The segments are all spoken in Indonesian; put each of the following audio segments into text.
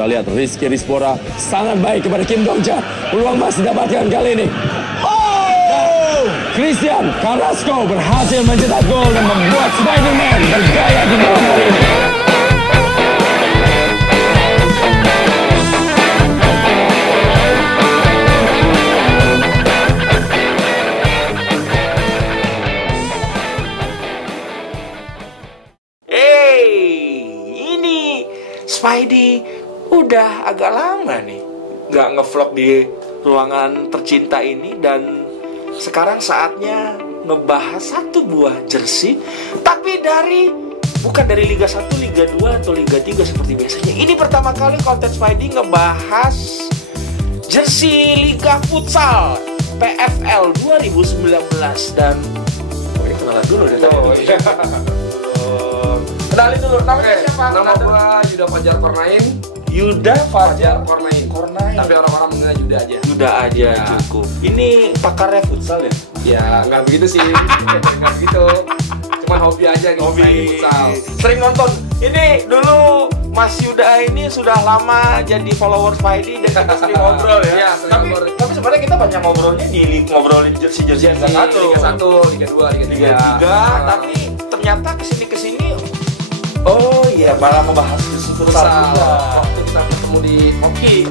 Kita lihat Rizky Rizpora sangat baik kepada Kim Dongja. Peluang masih didapatkan kali ini. Christian Carrasco berhasil mencetak gol dan membuat Spider-Man bergaya di malam hari ini. Ini Spidey udah agak lama nih nggak ngevlog di ruangan tercinta ini, dan sekarang saatnya ngebahas satu buah jersey, tapi bukan dari Liga 1, Liga 2, atau Liga 3 seperti biasanya. Ini pertama kali konten Spidey ngebahas jersey Liga Futsal PFL 2019. Dan ini kenalan dulu deh. Kenalin dulu, namanya siapa? Nama gua Yuda Fajar Kornain. Yuda Fajar Kornain. Tapi orang-orang mengenal Yuda aja. Yuda aja cukup. Ini pakarnya futsal ya? Ya nggak begitu sih, nggak begitu. Cuman hobi aja gitu. Hobi Futsal. Sering nonton. Ini dulu Mas Yuda ini sudah lama jadi follower Spidey dan kita sering ngobrol ya. Iya, sering ngobrol. Tapi sebenarnya kita banyak ngobrolnya ngobrolin jersey Liga 1, Liga 1, Liga 2, Liga 3. Tapi ternyata kesini oh iya, malah ngebahas jersey futsal juga. Waktu kita ketemu di Poki,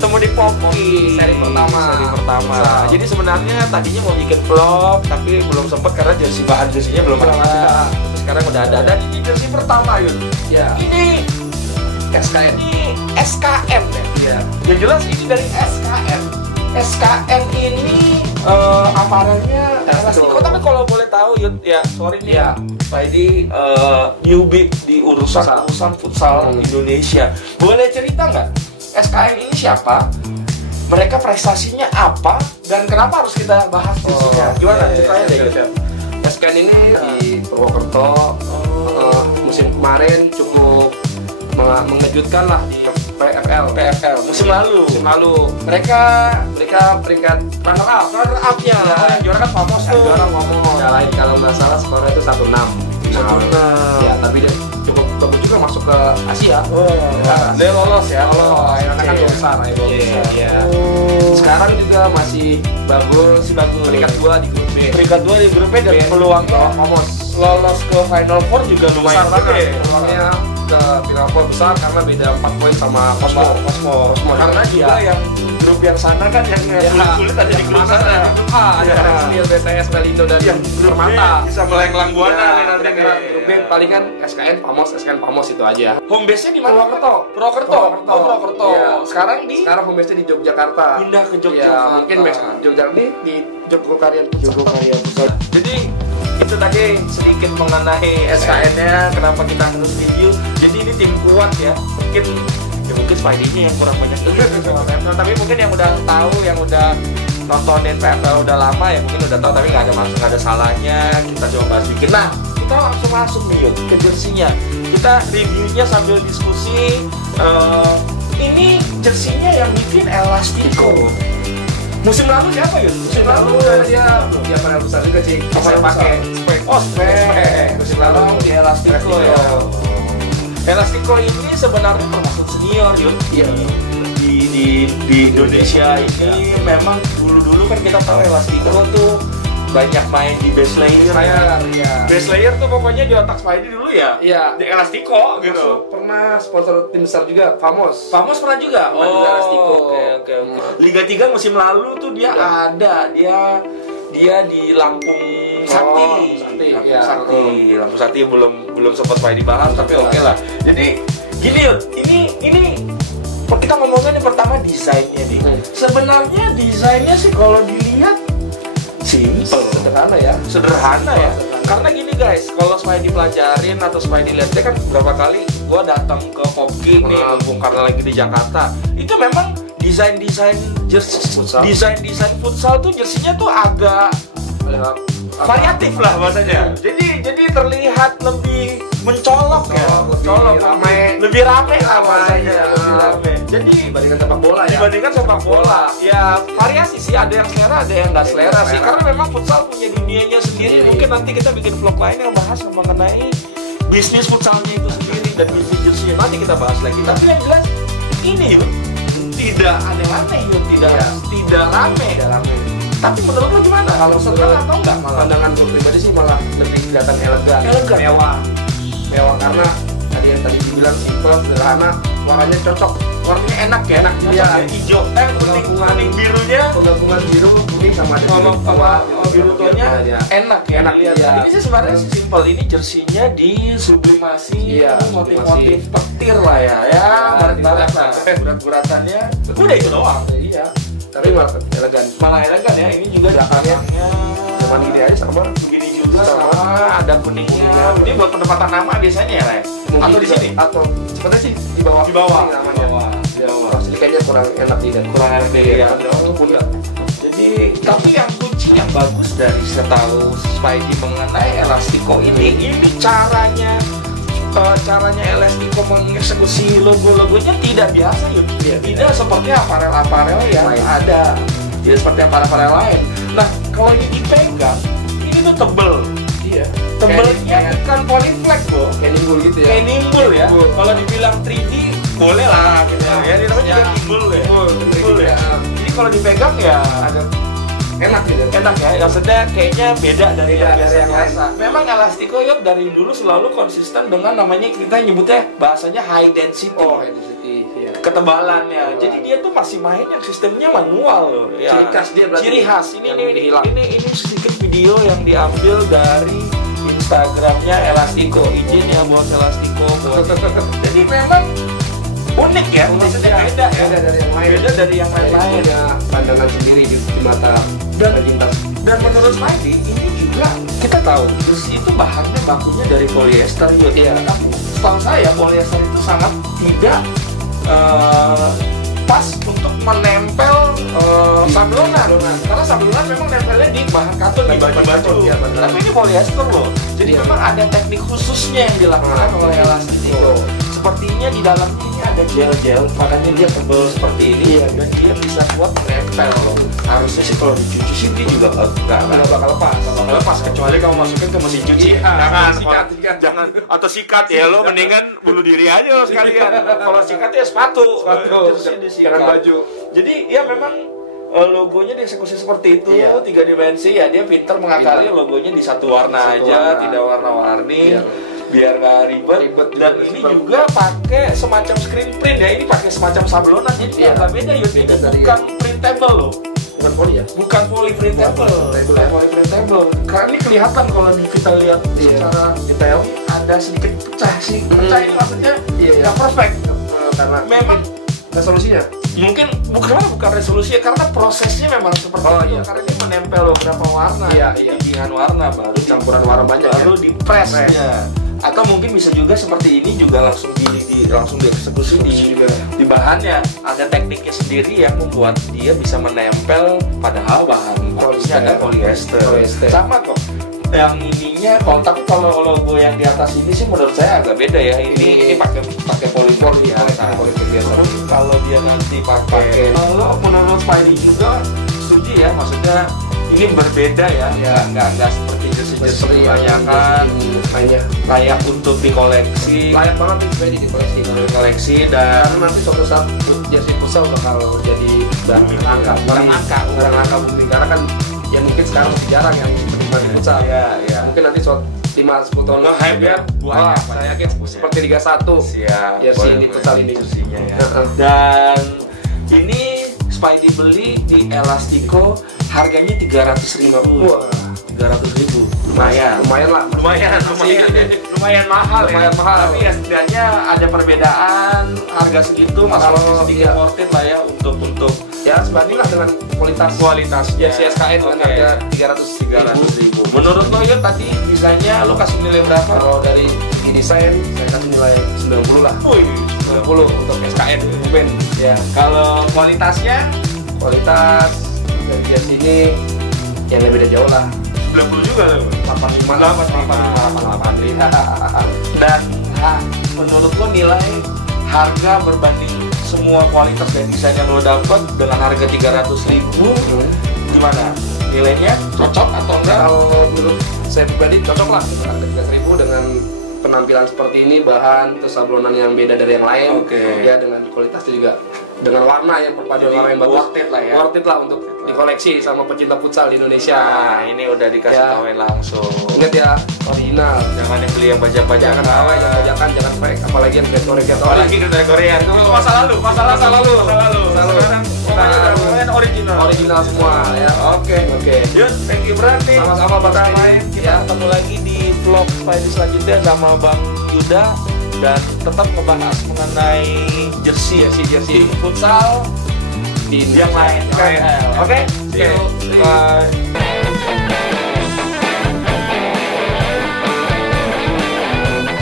seri pertama. Futsal. Jadi sebenarnya tadinya mau bikin vlog, tapi belum sempat karena bahan jersey-nya belum ada. Sekarang udah ada. Dan ini jersey pertama, Yun. Ya. Ini SKN. Ini SKN ya. Iya. Yang jelas ini dari SKN. SKN ini aparelnya Elastico. Tapi kalau boleh tahu, Yun, ya sorry nih ya, Spidey newbie di urusan futsal Indonesia. Boleh cerita nggak SKN ini siapa? Mereka prestasinya apa? Dan kenapa harus kita bahas jersey-nya? Gimana ceritanya deh, Yun? SKN ini di Purwokerto. Musim kemarin cukup mengejutkan lah di PFL musim lalu. Mereka peringkat runner up-nya lah. Yang juara kan Famos tuh. Juara ngomong. Lain kalau nggak salah skornya itu 1-6. Ya, tapi dia cukup bagus juga masuk ke Asia. Dia lolos ya. Karena kan besar. Iya. Sekarang juga masih bagus. Peringkat 2 di grup B. Peringkat 2 di grup B dan peluangnya lolos ke Final Four juga lumayan gede. Peluangnya ke Final Four besar karena beda 4 poin sama Cosmo. Karena juga yang grup yang sana kan yang sulit ada di grup sana. Ada Real BTS, Pelindo dan Permata. Bisa melenglang buana nih nanti. Grup B palingan SKN Pamos itu aja. Home base-nya di mana? Purwokerto. Sekarang home base-nya di Yogyakarta. Pindah ke Jogja. Ya, mungkin Yogyakarta di Jogokaryan. Jadi itu tadi sedikit mengenai SKN-nya, kenapa kita harus review. Jadi ini tim kuat ya. Mungkin Spidey-nya yang kurang banyak PFL, tapi mungkin yang udah tahu, yang udah nontonin PFL udah lama ya mungkin udah tahu, tapi nggak ada salahnya kita coba bahas dikit. Nah, kita langsung masuk nih Yun, ke jersey-nya. Kita reviewnya sambil diskusi. Ini jersey-nya yang bikin Elastico. Musim lalu siapa Yun? Musim lalu dia pada besar juga sih. Saya pakai spek. Musim lalu di Elastico ya. Elastico ini sebenarnya termasuk senior Yun. Iya. Di Indonesia ini memang dulu kan kita tahu Elastico tuh banyak main di base layer. Base layer tuh pokoknya di otak Spidey dulu ya. Iya. Di Elastico gitu. Pernah sponsor tim besar juga, Famos pernah juga. Elastico. Oke. Liga 3 musim lalu tuh dia ada. Dia di Lampung Sakti. Lampung Sakti belum sempat Spidey bahas, tapi oke lah. Jadi gini Yun, ini kita ngomongin yang pertama desainnya nih. Sebenarnya desainnya sih kalau dilihat simple, sederhana ya. Karena gini guys, kalau Spidey pelajarin atau Spidey lihat kan beberapa kali gua datang ke Popki nih, mumpung karena lagi di Jakarta. Itu memang desain jersey futsal tuh jersinya tuh agak variatif lah bahasanya. Jadi terlihat lebih mencolok ya. Lebih rame lah bahasanya. Jadi dibandingkan sepak bola. Ya variasi sih, ada yang selera, ada yang nggak selera sih. Karena memang futsal punya dunianya sendiri. Mungkin nanti kita bikin vlog lain yang bahas mengenai bisnis futsalnya itu sendiri dan bisnis jersey. Nanti kita bahas lagi. Tapi yang jelas ini yuk tidak aneh-aneh yuk, tidak rame. Tapi menurut lo gimana? Kalau senang atau enggak? Pandangan gue pribadi sih malah lebih kelihatan elegan, mewah karena yang tadi dibilang simple, sederhana, warnanya cocok. Warnanya enak ya, hijau, kuning birunya, penggabungan biru, kuning sama biru tonnya enak ya. Ya. Ini sih sebenarnya simple, ini jersinya disublimasi motif-motif petir lah ya, barat-barat lah, berat-beratannya. Udah itu doang. Iya. Tapi malah elegan ya. Ini juga belakangnya cuman gini aja sama. Begini juga sama, ada kuningnya. Ini buat penempatan nama biasanya ya, Ray? Atau di sini? Atau sebenarnya sih di bawah. Di bawah. Kayaknya kurang enak tidak. Kurang enak ya. Jadi tapi yang kunci yang bagus dari setahu Spidey mengenai Elastico ini caranya Elastico mengeksekusi logo-logonya tidak biasa yuk. Tidak seperti aparel-aparel yang ada. Tidak seperti aparel-aparel lain. Nah, kalau ini dipegang, ini tuh tebel. Iya. Tebelnya bukan polyflex loh. Kayak nimbul gitu ya. Kayak nimbul ya. Kalau dibilang 3D boleh lah gitu ya. Ini namanya juga nimbul ya. Jadi kalau dipegang ya ada enak gitu. Enak ya. Maksudnya kayaknya beda dari yang biasa. Memang Elastico yuk dari dulu selalu konsisten dengan namanya kita nyebutnya bahasanya high density. Oh, high density. Iya. Ketebalannya. Jadi dia tuh masih main yang sistemnya manual loh. Ya. Ciri khas dia berarti. Ciri khas. Ini sedikit video yang diambil dari Instagramnya Elastico. Izin ya buat Elastico. Jadi memang unik ya, maksudnya beda dari yang lain. Beda dari yang lain. Punya pandangan sendiri di mata penyintas. Dan menurut Spidey ini juga kita tahu besi itu bahannya bakunya dari polyester yuk. Iya. Setahu saya polyester itu sangat tidak pas untuk menempel sablonan. Karena sablonan memang nempelnya di bahan katun, di baju-baju. Tapi ini polyester loh. Jadi memang ada teknik khususnya yang dilakukan oleh Elastico. Sepertinya di dalamnya ini ada gel-gel, makanya dia tebal seperti ini dan dia bisa kuat menempel. Harusnya sih kalau dicuci sih dia juga nggak bakal lepas kecuali kamu masukin ke mesin cuci. Jangan atau sikat ya, lo mendingan bunuh diri aja lo sekalian. Kalau sikat ya sepatu jangan baju. Jadi ya memang logonya dieksekusi seperti itu, 3 dimensi ya, dia pintar mengakali logonya di satu warna aja, tidak warna-warni. Biar nggak ribet dan ini juga pakai semacam screen print ya, ini pakai semacam sablonan jadi nggak beda ya, ini bukan printable loh, bukan poly printable, karena ini kelihatan kalau kita lihat secara detail ada sedikit pecah sih, ini maksudnya nggak perfect karena memang resolusinya mungkin bukan resolusinya karena prosesnya memang seperti itu karena dia menempel beberapa warna, bimbingan warna baru campuran warna banyak baru di pressnya. Atau mungkin bisa juga seperti ini juga langsung dieksekusi di bahannya. Ada tekniknya sendiri yang membuat dia bisa menempel padahal bahan bakunya ada polyester. Sama kok yang ininya tapi kalau logo yang di atas ini sih menurut saya agak beda ya. Ini pakai polymer biasa. Kalau dia nanti pakai kalau menurut Spidey juga setuju ya, maksudnya ini berbeda ya, nggak seperti jersey kebanyakan, layak untuk dikoleksi, layak banget nih dikoleksi dan nanti suatu saat jersey futsal bakal jadi barang langka bumi karena kan ya mungkin sekarang masih jarang yang menikmati futsal. Mungkin nanti suatu 5-10 tahun hype ya, saya yakin seperti Liga 1 jersey ini futsal ini jersinya ya. Dan ini Spidey beli di Elastico harganya 300.000. 300.000 lumayan mahal ya. Tapi ya setidaknya ada perbedaan harga segitu, masih sedikit worth it lah ya untuk ya sebanding lah dengan kualitas jersey SKN dengan harga 300.000. Menurut lo ya tadi desainnya lo kasih nilai berapa? Kalau dari desain saya kasih nilai 90 lah. 90 untuk SKN Ben. Ya. Kalau kualitas dari jersey ini yang beda jauh lah. 90 juga loh. 85. Dan menurut lo nilai harga berbanding semua kualitas dan desain yang lo dapat dengan harga 300.000 gimana? Nilainya cocok atau enggak? Kalau menurut saya pribadi cocok lah harga 300.000 dengan penampilan seperti ini, bahan terus sablonan yang beda dari yang lain. Ya dengan kualitasnya juga, dengan warna yang perpaduan warna yang bagus. Worth it lah untuk dikoleksi sama pecinta futsal di Indonesia. Nah, ini udah dikasih tahuin langsung. Ingat ya, original. Jangan yang beli yang bajak-bajakan. Jangan bajakan, jangan fake, apalagi yang Korea. Apalagi dari Korea. Itu masa lalu. Sekarang pokoknya udah original semua ya. Oke. Yuk, thank you berarti. Sama-sama Bang Kita main. Kita ketemu lagi di vlog Spidey selanjutnya sama Bang Yuda dan tetap ngebahas mengenai jersey tim futsal di yang lain. Oke. See you. Bye.